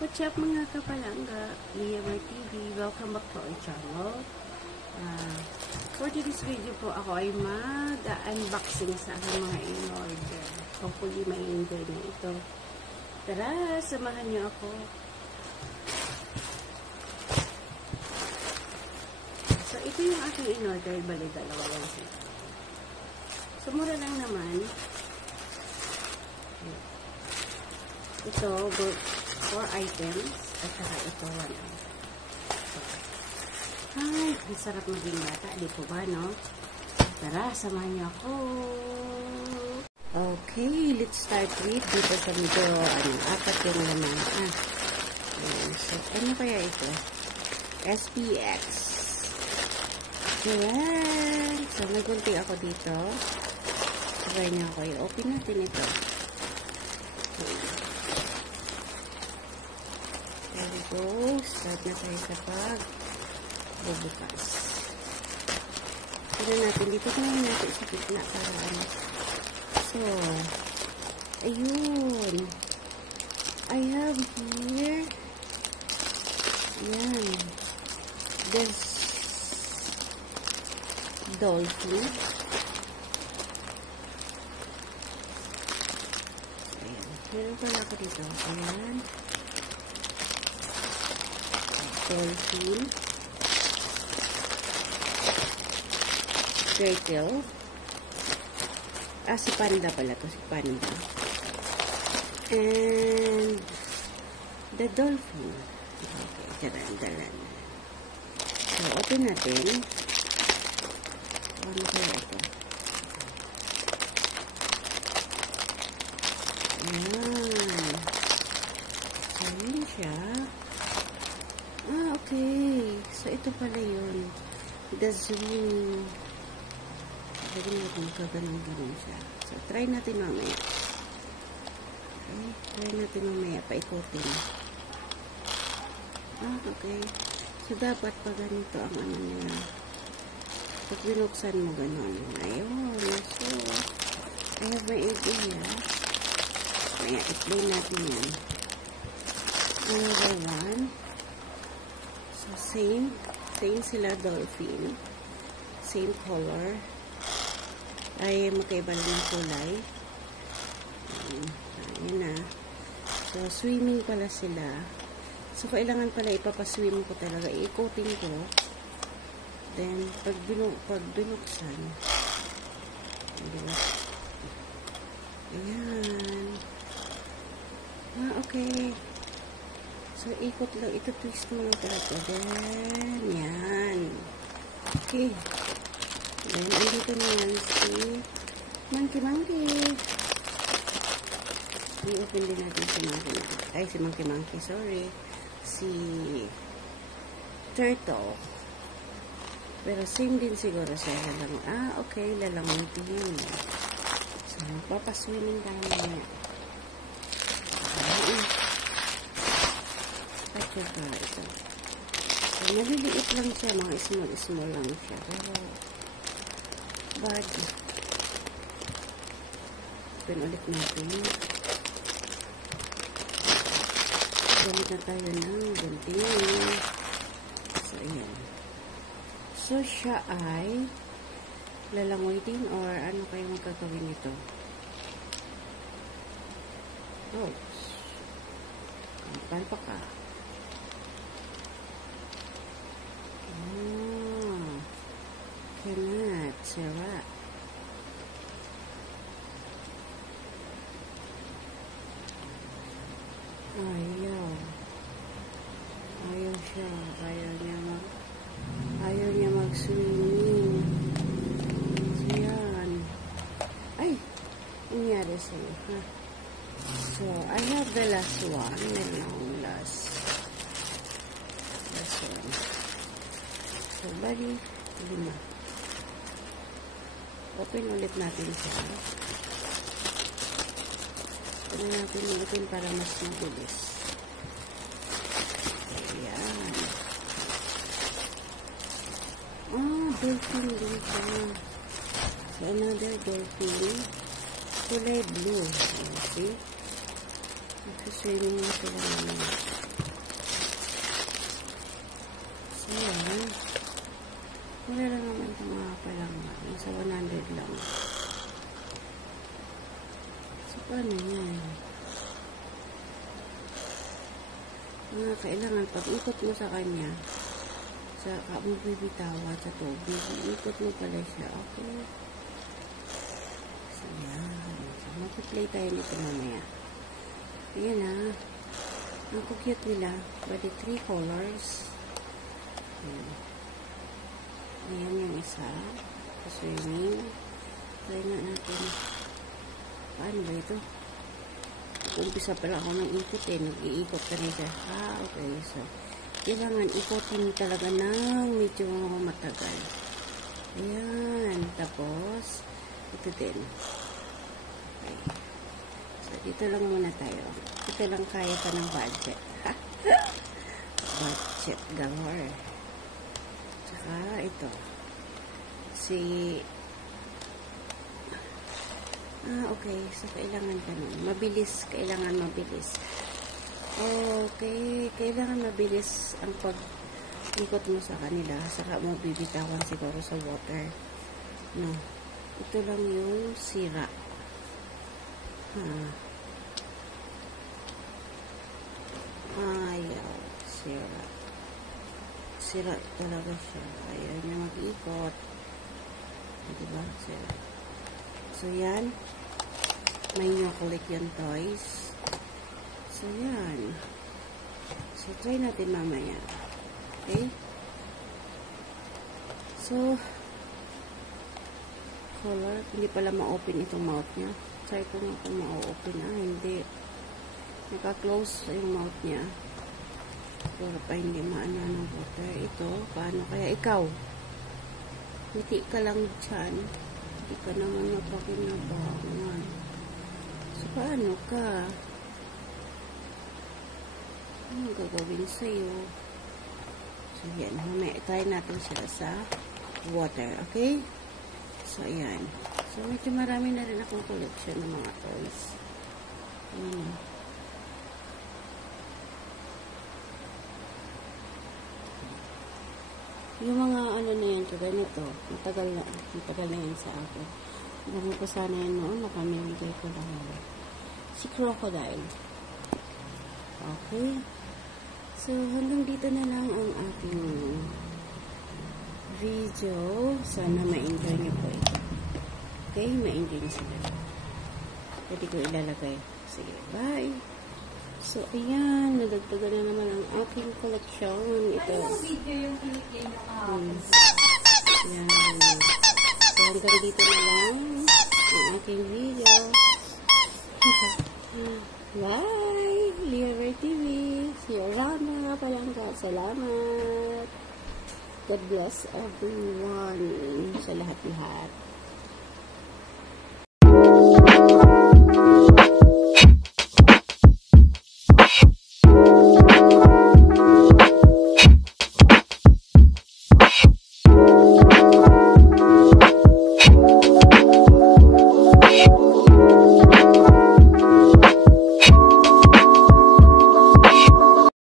What's up mga kapalangga, Liamar TV, welcome back to our channel. For today's video po, ako ay mag-unboxing sa aking mga in-order. Hopefully may enjoy na ito. Tara, samahan niyo ako. So ito yung aking in-order, bali dalawa lang sila. So mura lang naman. Ito, 4 items at saka ito 1 item. Ay, ang sarap maging bata, di po ba, no? Tara, samahan niyo ako. Okay, let's start with dito sa medyo, apat yung laman. So, ano kaya ito? SPX. Ayan. So, nagunti ako dito. Sabay niyo ako. I-open natin ito. There we go. Start na tayo sa pag-bubukas. Tignan natin. Dito tignan natin sa gitna para ano. So, ayun. I have here. Ayan. This dolphin. Ayan. Meron pala ako dito. Ayan. Dolphin, turtle, si panda pala to, si panda, and the dolphin. Okay, daran. So, open natin. Ano kaya ito? Ayan. So, yun siya. Okay. So, ito pala yun. The zoom. Lagyan natin magkaganon-ganon siya. So, try natin mamaya. Okay. Try natin mamaya. Paikutin. Okay. So, dapat pa ganito ang ano niya. Pag binuksan mo ganon. Ayun. So, I have my idea. Kaya, i-play natin yan. Number 1. So, same sila dolphin. Same color. Ay, magkaiba lang ng kulay. Ayan na. So, swimming pala sila. So, kailangan pala ipapaswim ko talaga. I-coating ko. Then, pag binuksan. Ayan. Okay. So, ikot lang. Ito, twist mo lang talaga. Then, yan. Okay. Then, andito na yan si Monkey. I-open din natin si Monkey. Ay, si Monkey. Sorry. Si Turtle. Pero, same din siguro sa lalang. Okay. Lalangon din. So, papaswimming tayo na. At saka ito. So, maliliit lang siya. Mga small lang siya. Pero, body. Open ulit natin. Gamit na tayo ng gunting. So, ayan. So, siya ay lalangoy din or ano kayo magkagawin nito? Oh. Paano pa ka? Cannot. Sarap. Ayaw siya. Ayaw niya mag-swimming. So, yan. Ay! Nangyari sa'yo, ha? So, I have the last one. Last one. So, bali, 5. Open ulit natin siya. Open natin ulitin para mas mabilis. Ayan. Dolphin din siya. So, another dolphin. Kulay blue. See? Nag-swimming na sila naman. So, yan. Wala lang naman itong mga palangga. Nasa 100 lang. So, paano yan? Kailangan pag ikot mo sa kanya, sa mo bibitawan sa tubig, ikot mo pala siya. Okay. So, yan. So, mag-play tayo nito mamaya. Ayan na. Ang cute nila. Bali 3 colors. Ayan. Ayan yung isa. Swimming. Try na natin. Paano ba ito? Umpisa pala ako ng ikot eh. Nag-iikot ka na siya. Okay. So, kailangan ikotin talaga ng medyo matagal. Ayan. Tapos, ito din. Okay. So, dito lang muna tayo. Ito lang kaya pa ng budget. Budget galore. Tsaka, ito. Okay. So, kailangan ganun. Mabilis. Kailangan mabilis. Okay. Kailangan mabilis ang pag-ikot mo sa kanila. Saka mo bibitawan siguro sa water. No. Ito lang yung sira. Ayaw. Sira. Sira talaga siya. Ayaw niya mag-ikot. Diba? Sira. So, yan. May chocolate yung toys. So, yan. So, try natin mamaya. Okay? So, color. Hindi pala ma-open itong mouth niya. Try ko nga kung ma-open. Hindi. Naka-close yung mouth niya. Pero pa hindi maano ng water. Ito, paano? Kaya ikaw, ngiti ka lang dyan. Hindi ka naman napakinabangan. So, paano ka? Ano gagawin sa'yo? So, yan. Try natin sila sa water. Okay? So, ayan. So, medyo marami na rin akong collection ng mga toys. Ayan. Yung mga ano na yan, kaya nito, matagal na yan sa akin. Dami ko sana yan noon, nakamimigay ko lang yan. Si Crocodile. Okay. So, hanggang dito na lang ang ating video. Sana ma-enjoy niyo po ito. Okay, ma-enjoy niyo sila. Pwede ko ilalagay. Sige, bye! So, ayan, nadagdagan na naman ang aking collection. Ito. Ayan. So, hanggang dito na lang ang aking video. Bye! Leaver TV. See you around mga palangga. Salamat. God bless everyone sa lahat-lahat.